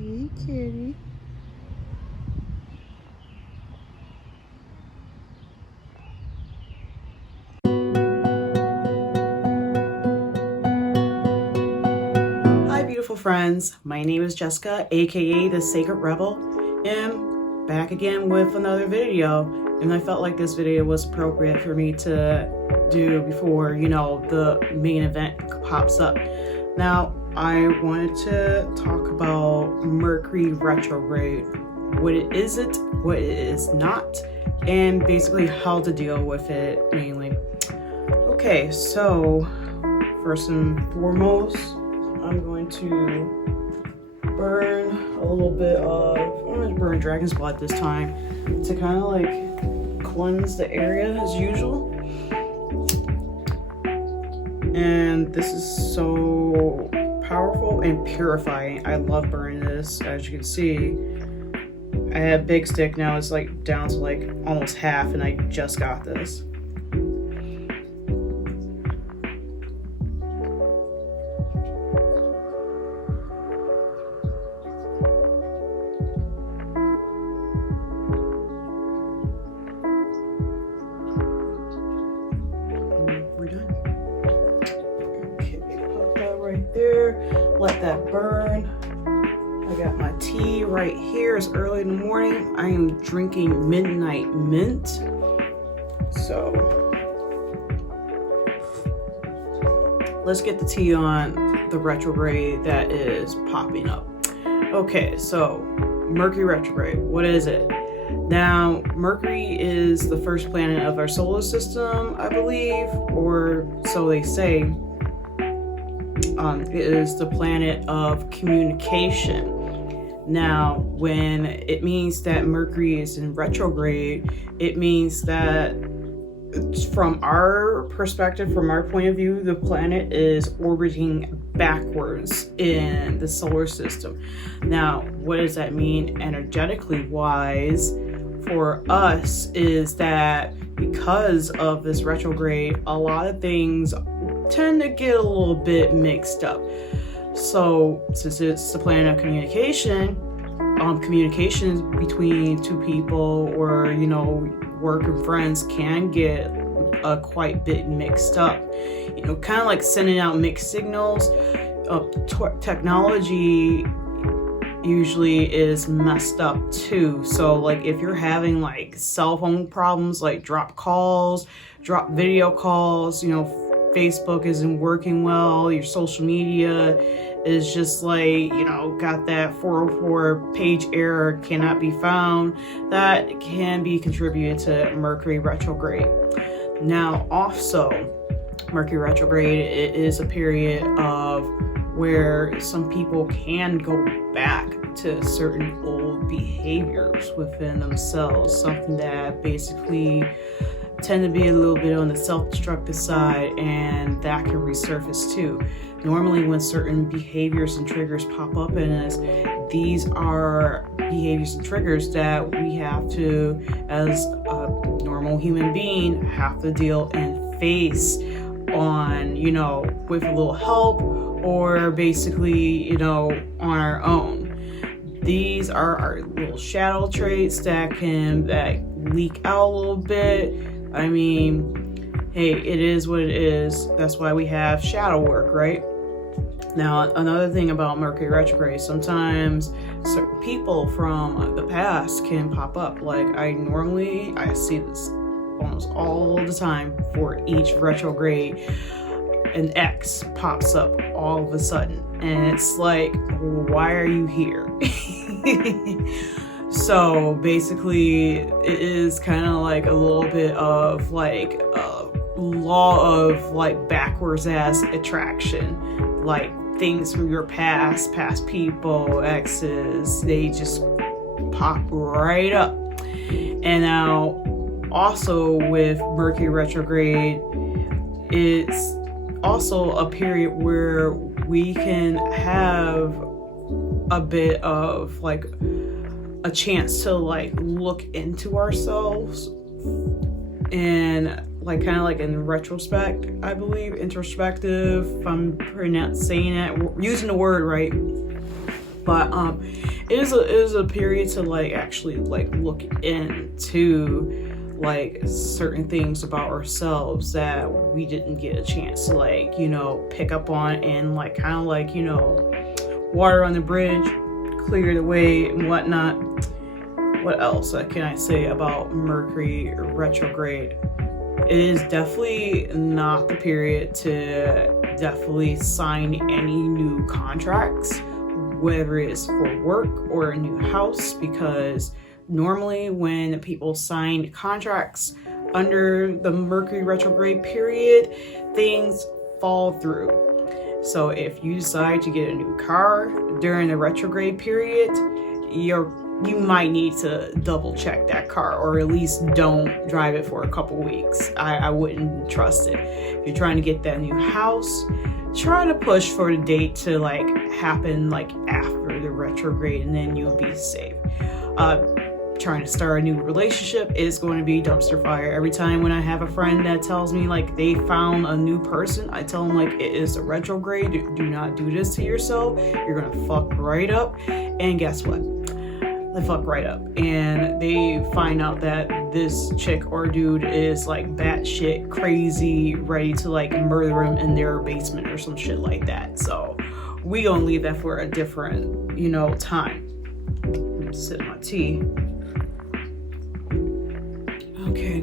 Hey, kitty. Hi, beautiful friends. My name is Jessica, aka the Sacred Rebel, and back again with another video. And I felt like this video was appropriate for me to do before, the main event pops up. Now, I wanted to talk about Mercury Retrograde. What it is, what it is not, and basically how to deal with it mainly. Okay, so first and foremost, I'm going to burn a little bit of, I'm going to burn dragon's blood this time to kind of like cleanse the area as usual. And this is so powerful and purifying. I love burning this. As you can see, I had a big stick, now it's like down to like almost half, and I just got this. We're done. Okay, pop that right there. Let that burn. I got my tea right here. It's early in the morning. I am drinking Midnight Mint. So let's get the tea on the retrograde that is popping up. Okay, so Mercury retrograde, what is it? Now, Mercury is the first planet of our solar system, I believe, or so they say. It is the planet of communication. Now, when it means that Mercury is in retrograde, it means that from our perspective, from our point of view, the planet is orbiting backwards in the solar system. Now, what does that mean energetically wise for us is that because of this retrograde, a lot of things tend to get a little bit mixed up. So since it's the planet of communication, communications between two people or, work and friends can get quite bit mixed up. Kind of like sending out mixed signals. Technology usually is messed up too. So like if you're having like cell phone problems, like drop calls, drop video calls, Facebook isn't working well, your social media is just like, got that 404 page error, cannot be found, that can be contributed to Mercury retrograde. Now also, Mercury retrograde, it is a period of where some people can go back to certain old behaviors within themselves, something that basically tend to be a little bit on the self-destructive side, and that can resurface too. Normally when certain behaviors and triggers pop up in us, these are behaviors and triggers that we have to, as a normal human being, have to deal and face on, with a little help or basically, on our own. These are our little shadow traits that leak out a little bit. I mean, hey, it is what it is. That's why we have shadow work, right? Now, another thing about Mercury retrograde, sometimes certain people from the past can pop up. Like I see this almost all the time for each retrograde. An ex pops up all of a sudden, and it's like, why are you here? So basically it is kind of like a little bit of like a law of like backwards ass attraction, like things from your past people, exes, they just pop right up. And now also with Mercury retrograde, it's also a period where we can have a bit of like a chance to like look into ourselves and like kind of like in retrospect, I believe, introspective, if I'm saying that, using the word right. But it is a period to like actually like look into like certain things about ourselves that we didn't get a chance to like, you know, pick up on, and like kind of like, you know, water on the bridge, clear the way and whatnot. What else can I say about Mercury retrograde? It is definitely not the period to definitely sign any new contracts, whether it's for work or a new house, because normally when people sign contracts under the Mercury retrograde period, things fall through. So if you decide to get a new car during the retrograde period, you might need to double check that car, or at least don't drive it for a couple weeks. I wouldn't trust it. If you're trying to get that new house, try to push for the date to like happen like after the retrograde, and then you'll be safe. Trying to start a new relationship is going to be dumpster fire. Every time when I have a friend that tells me like they found a new person, I tell them like it is a retrograde. Do not do this to yourself. You're gonna fuck right up. And guess what? They fuck right up, and they find out that this chick or dude is like batshit crazy, ready to like murder him in their basement or some shit like that. So we gonna leave that for a different, you know, time. I'm sipping my tea. Okay,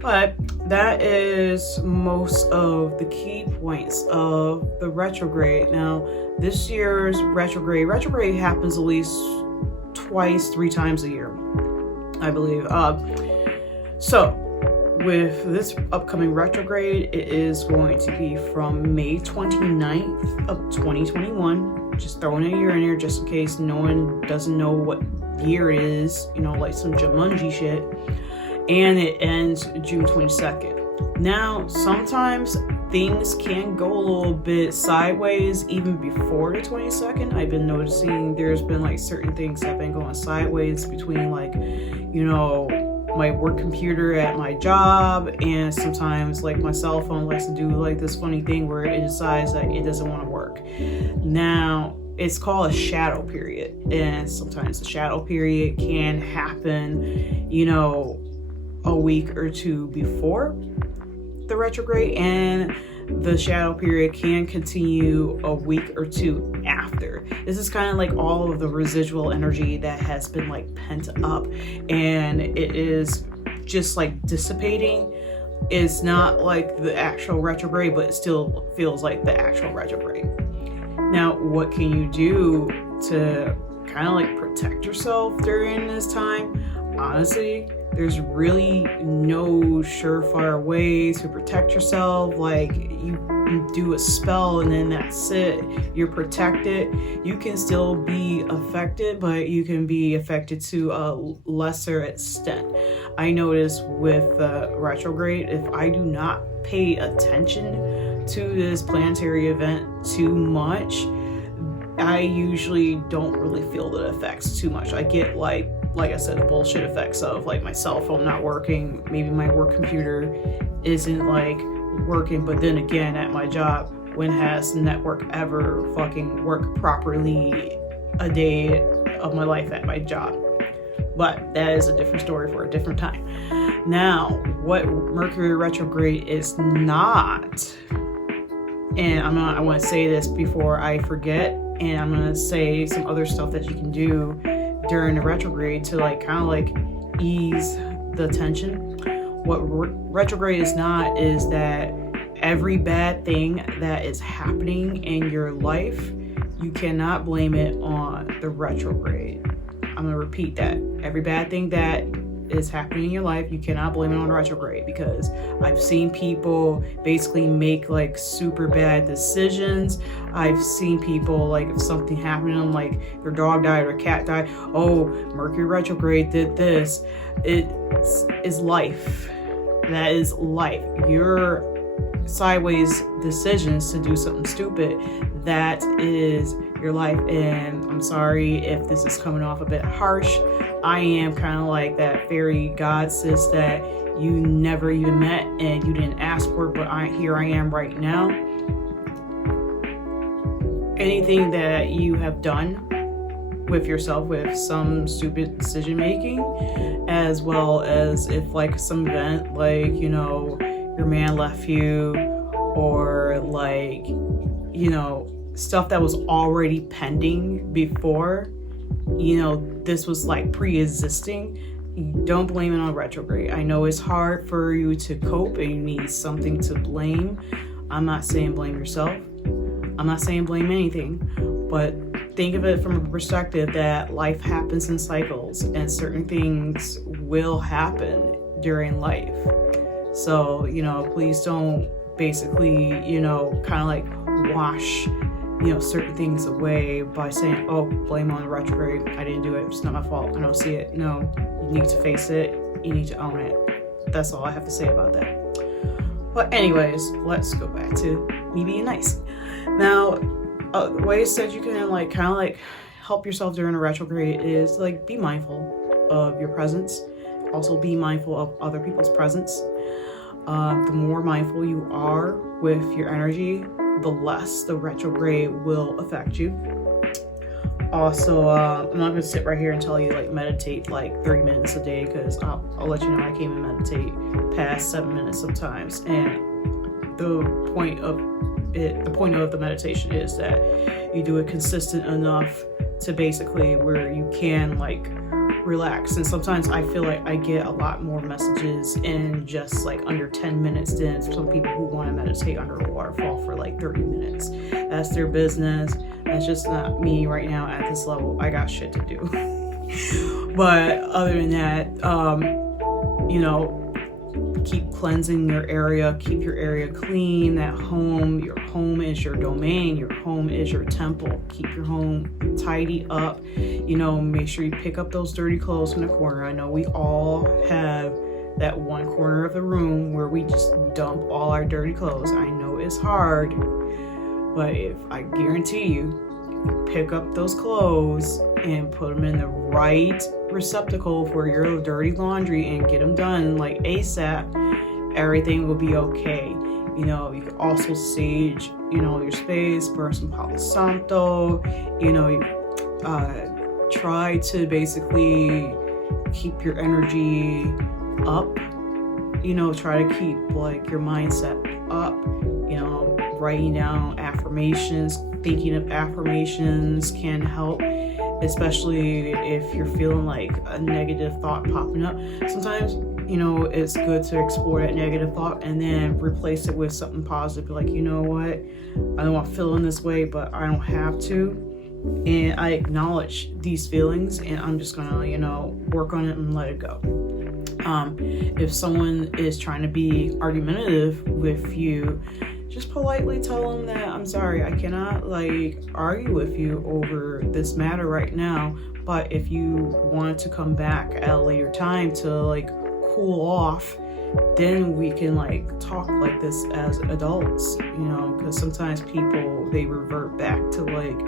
but that is most of the key points of the retrograde. Now, this year's retrograde happens at least twice, 3 times a year, I believe. So with this upcoming retrograde, it is going to be from May 29th of 2021. Just throwing a year in there just in case no one doesn't know what year it is, you know, like some Jumanji shit. And it ends June 22nd. Now, sometimes things can go a little bit sideways even before the 22nd. I've been noticing there's been like certain things that have been going sideways between like, you know, my work computer at my job, and sometimes like my cell phone likes to do like this funny thing where it decides that it doesn't want to work. Now, it's called a shadow period, and sometimes the shadow period can happen, you know, a week or two before the retrograde, and the shadow period can continue a week or two after. This is kind of like all of the residual energy that has been like pent up, and it is just like dissipating. It's not like the actual retrograde, but it still feels like the actual retrograde. Now, what can you do to kind of like protect yourself during this time? Honestly, there's really no surefire way to protect yourself. Like, you do a spell and then that's it. You're protected. You can still be affected, but you can be affected to a lesser extent. I notice with retrograde, if I do not pay attention to this planetary event too much, I usually don't really feel the effects too much. I get like I said, the bullshit effects of like my cell phone not working, maybe my work computer isn't like working, but then again at my job, when has network ever fucking worked properly a day of my life at my job? But that is a different story for a different time. Now, what Mercury retrograde is not, and I want to say this before I forget, and I'm going to say some other stuff that you can do during the retrograde to like kind of like ease the tension. What retrograde is not is that every bad thing that is happening in your life, you cannot blame it on the retrograde. I'm going to repeat that. Every bad thing that is happening in your life, you cannot blame it on retrograde, because I've seen people basically make like super bad decisions. I've seen people, like, if something happened to them, like their dog died or cat died, oh, Mercury retrograde did this. It is life. That is life. Your sideways decisions to do something stupid, that is your life. And I'm sorry if this is coming off a bit harsh. I am kind of like that fairy god sis that you never even met and you didn't ask for, but here I am right now. anything that you have done with yourself with some stupid decision making, as well as if like some event, like, you know, your man left you, or like, you know, stuff that was already pending before, you know, this was like pre-existing. Don't blame it on retrograde. I know it's hard for you to cope and you need something to blame. I'm not saying blame yourself. I'm not saying blame anything, but think of it from a perspective that life happens in cycles and certain things will happen during life. So, you know, please don't basically, you know, kind of like wash, you know, certain things away by saying, oh, blame on the retrograde. I didn't do it. It's not my fault. I don't see it. No, you need to face it. You need to own it. That's all I have to say about that. But anyways, let's go back to me being nice. Now, ways that you can like kind of like help yourself during a retrograde is like be mindful of your presence. Also be mindful of other people's presence. The more mindful you are with your energy, the less the retrograde will affect you. Also, I'm not gonna sit right here and tell you like meditate like 30 minutes a day, because I'll let you know I can't even meditate past 7 minutes sometimes. And the point of the meditation is that you do it consistent enough to basically where you can like relax. And sometimes I feel like I get a lot more messages in just like under 10 minutes than some people who want to meditate under a waterfall for like 30 minutes. That's their business. That's just not me right now at this level. I got shit to do. But other than that, you know, keep cleansing your area, keep your area clean at home. Your home is your domain, your home is your temple. Keep your home tidy up. You know, make sure you pick up those dirty clothes from the corner. I know we all have that one corner of the room where we just dump all our dirty clothes. I know it's hard, but if I guarantee you, pick up those clothes and put them in the right receptacle for your dirty laundry and get them done like ASAP, everything will be okay. You know, you can also sage, you know, your space, burn some Palo Santo, you know, try to basically keep your energy up, you know, try to keep like your mindset up, you know, writing down affirmations, thinking of affirmations can help, especially if you're feeling like a negative thought popping up. Sometimes, you know, it's good to explore that negative thought and then replace it with something positive. Be like, you know what? I don't want to feel in this way, but I don't have to. And I acknowledge these feelings and I'm just gonna, you know, work on it and let it go. If someone is trying to be argumentative with you, just politely tell them that I'm sorry, I cannot like argue with you over this matter right now, but if you want to come back at a later time to like cool off, then we can like talk like this as adults, you know, because sometimes people, they revert back to like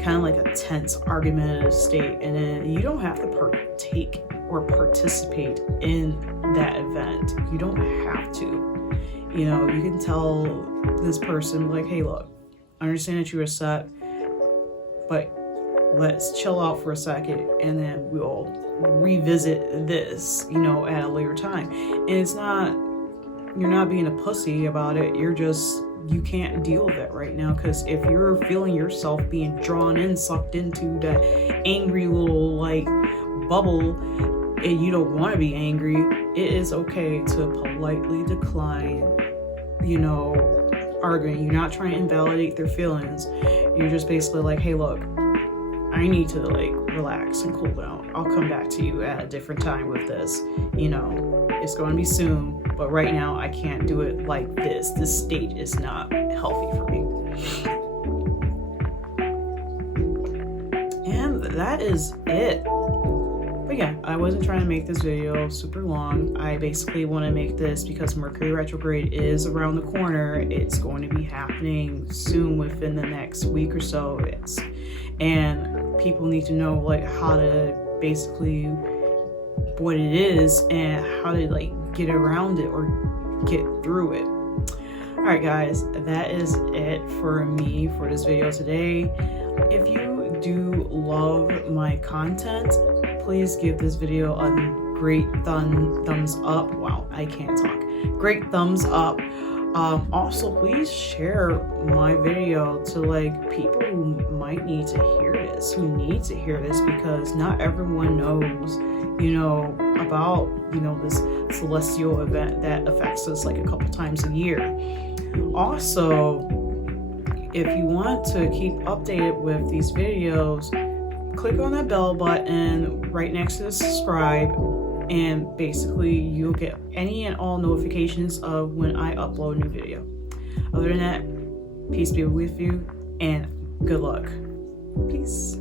kind of like a tense argumentative state, and then you don't have to partake or participate in that event. You don't have to. You know, you can tell this person like, hey, look, I understand that you're upset, but let's chill out for a second and then we'll revisit this, you know, at a later time. And it's not, you're not being a pussy about it. You're just, you can't deal with it right now, because if you're feeling yourself being drawn in, sucked into that angry little like bubble, and you don't want to be angry, it is okay to politely decline, you know, arguing. You're not trying to invalidate their feelings. You're just basically like, hey, look, I need to like relax and cool down. I'll come back to you at a different time with this. You know, it's going to be soon, but right now I can't do it like this. This state is not healthy for me. And that is it. But yeah, I wasn't trying to make this video super long. I basically want to make this because Mercury Retrograde is around the corner. It's going to be happening soon, within the next week or so. And people need to know like how to basically what it is and how to like get around it or get through it. Alright guys, that is it for me for this video today. If you do love my content, please give this video a great thumbs up. Wow, I can't talk. Great thumbs up. Also, please share my video to like people who might need to hear this, because not everyone knows, about, this celestial event that affects us like a couple times a year. Also, if you want to keep updated with these videos, click on that bell button right next to the subscribe, and basically you'll get any and all notifications of when I upload a new video. Other than that, peace be with you and good luck. Peace.